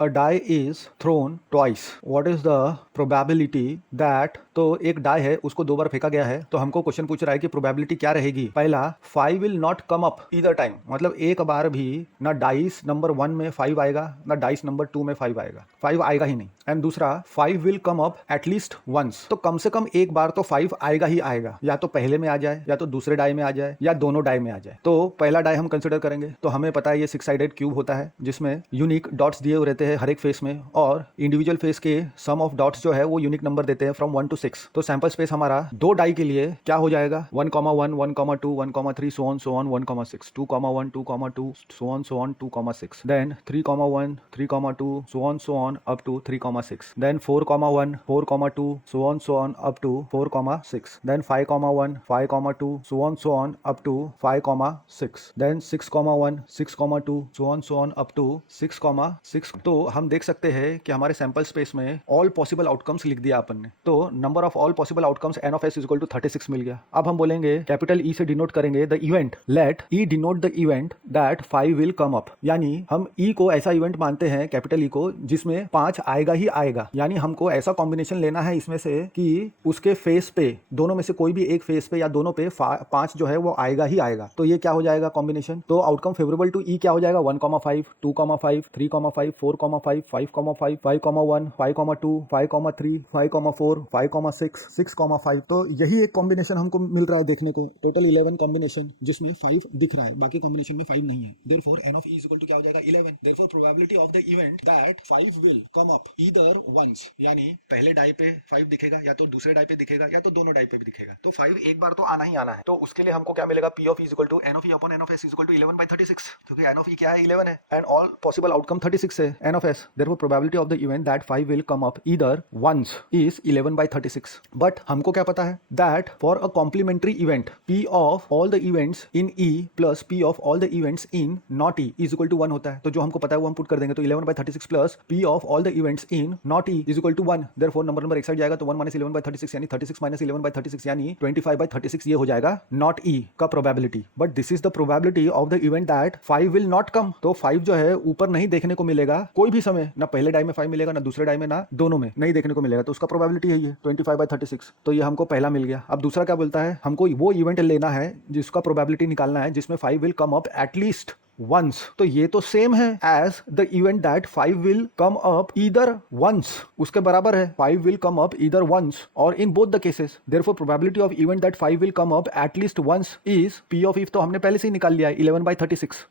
a die is thrown twice, what is the probability that, तो एक die है उसको दो बार फेंका गया है, तो हमको क्वेश्चन पूछ रहा है कि प्रोबेबिलिटी क्या रहेगी। पहला 5 will not come up either time, मतलब एक बार भी ना डाइस नंबर 1 में 5 आएगा ना डाइस नंबर 2 में 5 आएगा, 5 आएगा ही नहीं। एंड दूसरा 5 will come up at least once, तो कम से कम एक बार तो 5 आएगा ही आएगा, या तो पहले में आ जाए या तो दूसरे डाई में आ जाए या दोनों डाई में आ जाए। तो पहला डाई हम कंसिडर करेंगे, तो हमें पता है ये 6 साइडेड क्यूब होता है जिसमें यूनिक डॉट्स दिए हुए रहते हैं हर एक फेस में, और इंडिविजुअल फेस के सम ऑफ डॉट्स जो है वो यूनिक नंबर देते हैं फ्रॉम 1 to 6। तो सैंपल स्पेस हमारा दो डाई के लिए क्या हो जाएगा, 1, 1, 1, 2, 1, 3 so on 1, 6, 2, 1, 2, 2 so on 2, 6, then 3, 1, 3, 2 so on up to 3, 6, then 4, 1, 4, 2 so on up to 4, 6, then 5, 1, 5, 2 so on up to 5, 6, then 6, 1, 6, 2 so on up to 6, 6। तो हम देख सकते हैं कि हमारे सैंपल स्पेस में ऑल पॉसिबल आउटकम्स लिख दिया अपन ने, तो number of all possible outcomes n of s equal to 36 मिल गया। अब हम बोलेंगे कैपिटल E से डिनोट करेंगे the event, let E denote the event that 5 will come up, यानी हम E को ऐसा इवेंट मानते हैं कैपिटल E को जिसमें 5 आएगा ही आएगा, यानी हमको ऐसा कॉम्बिनेशन लेना है इसमें से कि उसके फेस पे, दोनों में से कोई भी एक फेस पे या दोनों पे 5 जो है वो आएगा ही आएगा। तो ये क्या हो जाएगा कॉम्बिनेशन, तो आउटकम फेवरेबल टू E क्या हो जाएगा, 1, 5, 2, 5, 3, 5, 4, 5, 5, 5, 5, 1, 5, 2, 5, 3, 5, 4, 5, 6, 6, 5। तो यही एक कॉम्बिनेशन हमको मिल रहा है देखने को, टोटल 11 कॉम्बिनेशन जिसमें 5 दिख रहा है, बाकी कॉम्बिनेशन में 5 नहीं है। Therefore n of E equal to क्या हो जाएगा 11। Therefore probability of the event that 5 will come up either once, यानी पहले डाई पे 5 दिखेगा या तो दूसरे डाई पे दिखेगा या तो दोनों डाई पे भी दिखेगा, तो 5 एक बार तो आना ही आना है। तो उसके लिए हमको क्या मिलेगा, P of E equal to n of E upon n of s equal to 11/36, क्योंकि n ऑफ E क्या है 11 है एंड ऑल पॉसिबल आउटकम 36 है n of s। Therefore probability of the event that 5 will come up either once is 11/36। But हमको क्या पता है that for a complementary event P of all the events in E plus P of all the events in not E is equal to 1 होता है। तो जो हमको पता है वो हम पुट कर देंगे, तो 11/36 plus P of all the events in not E is equal to 1। Therefore number एक साइड जाएगा तो 1 - 11/36 यानी 36 - 11/36 यानी 25/36 ये हो जाएगा नॉट E का probability. But this is the probability of the event that 5 will not come, तो 5 जो है ऊपर नहीं देखने को मिलेगा कोई भी समय, ना पहले डाई में 5 मिलेगा ना दूसरे डाई में ना दोनों में नहीं देखने को मिलेगा, तो उसका प्रोबेबिलिटी यही है 25/36। तो ये हमको पहला मिल गया। अब दूसरा क्या बोलता है, हमको वो इवेंट लेना है जिसका प्रोबेबिलिटी निकालना है जिसमें 5 will come up at least once, तो ये तो सेम है as the event that 5 will come up either once, उसके बराबर है 5 will come up either once और in both the cases. Therefore probability of event that 5 will come up at least once is P of F, तो हमने पहले से ही निकाल लिया है 11/36।